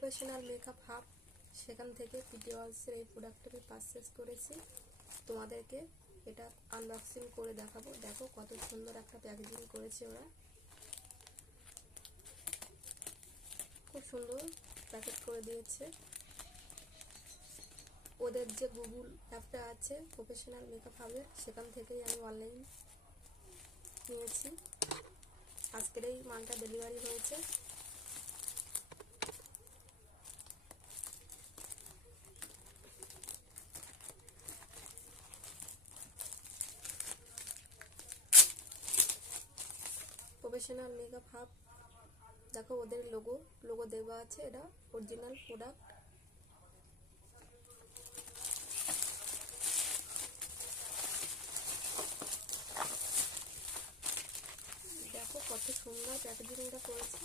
Professional makeup hub সেখান থেকে PT ওয়ালসের এই প্রোডাক্টটা আমি পারচেস করেছি। তোমাদেরকে এটা আনবক্সিং করে দেখাবো। দেখো কত সুন্দর একটা প্যাকেজিং করেছে ওরা। খুব সুন্দর প্যাকেট করে দিয়েছে। ওদের যে গুগল অ্যাপটা আছে প্রফেশনাল মেকআপ হাবের সেখান থেকেই আমি অনলাইন নিয়েছি। আজকের এই মালটা ডেলিভারি হয়েছে। প্রফেশনাল মেকআপ হাব দেখো ওদের লোগো লোগো দেওয়া আছে, এটা অরিজিনাল প্রোডাক্ট দেখো কত সুন্দর প্যাকেজিংটা করেছে।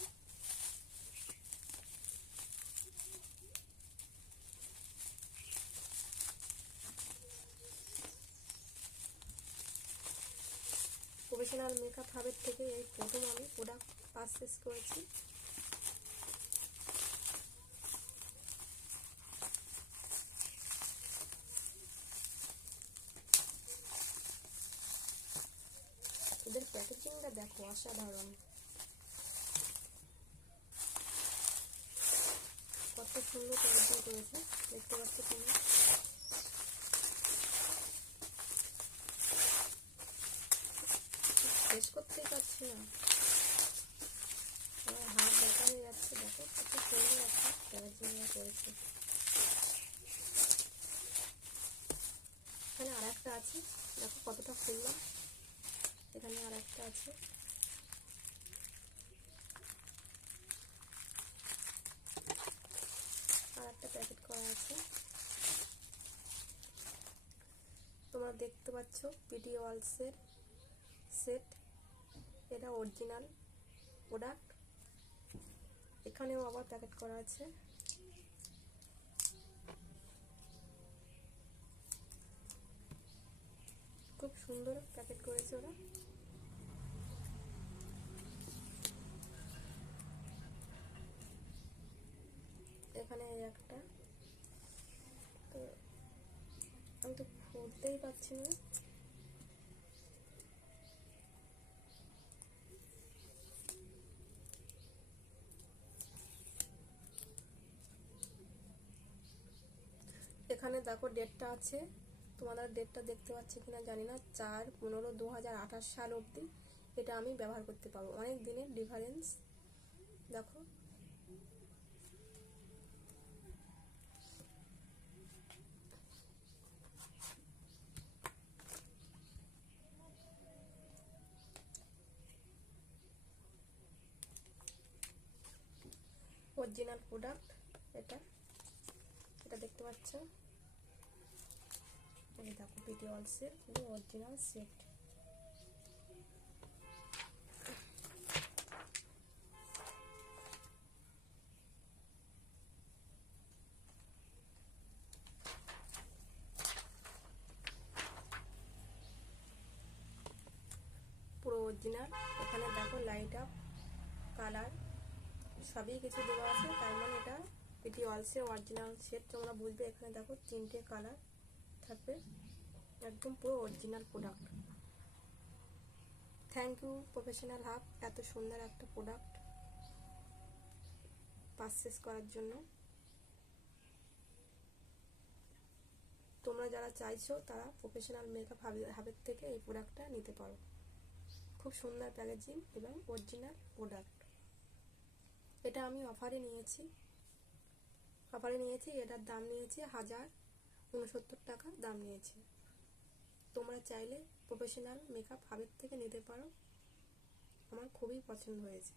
প্রফেশনাল মেকআপ হাবের থেকে এই প্রথম আমি প্রোডাক্ট পারচেস করেছি। এদের প্যাকেজিংটা দেখো অসাধারণ। কত সুন্দর প্যাকেজিং করেছে, দেখতে পাচ্ছ তুমি শেষ করতেই পারছি না। আমার হাত দেখা হয়ে যাচ্ছে, দেখো কত সুন্দর একটা প্যাকেজিং করেছে এখানে আর একটা আছে, দেখো কতটা খুললাম এখানে আর একটা আছে। আর একটা প্যাকেট করা আছে। তোমরা দেখতে পাচ্ছ পিটি ওয়ালসের সেট এটা অরিজিনাল প্রোডাক্ট এখানেও আবার প্যাকেট করা আছে। খুব সুন্দর প্যাকেট করেছে ওরা। এখানে একটা। তো আমি তো খুলতেই পারছি না। এখানে দেখো ডেটটা আছে। তোমাদের ডেটটা দেখতে পাচ্ছি কিনা জানি না। চার পনেরো দু হাজার সাল অবধি এটা আমি ব্যবহার করতে পারব। অনেক দিনের ডিফারেন্স দেখো। অরিজিনাল প্রোডাক্ট এটা। এটা দেখতে পাচ্ছ? এই দেখো পিটি অলসের অরিজিনাল সেট পুরো অরিজিনাল এখানে দেখো লাইট আপ কালার সবই কিছু দেওয়া আছে। তার মানে এটা এটি অলসে অরিজিনাল সেট তোমরা বুঝবে। এখানে দেখো তিনটে কালার থাকবে। একদম পুরো original product thank you professional hub এত সুন্দর একটা প্রোডাক্ট পারচেস করার জন্য। তোমরা যারা চাইছো, তারা প্রফেশনাল মেকআপ হাবের থেকে এই প্রোডাক্টটা নিতে পারো। খুব সুন্দর প্যাকেজিং এবং অরিজিনাল প্রোডাক্ট এটা আমি অফারে নিয়েছি। অফারে নিয়েছি, এটার দাম নিয়েছি হাজার উনসত্তর টাকা দাম নিয়েছে। তোমরা চাইলে প্রফেশনাল মেকআপ হাবের থেকে নিতে পারো। আমার খুবই পছন্দ হয়েছে।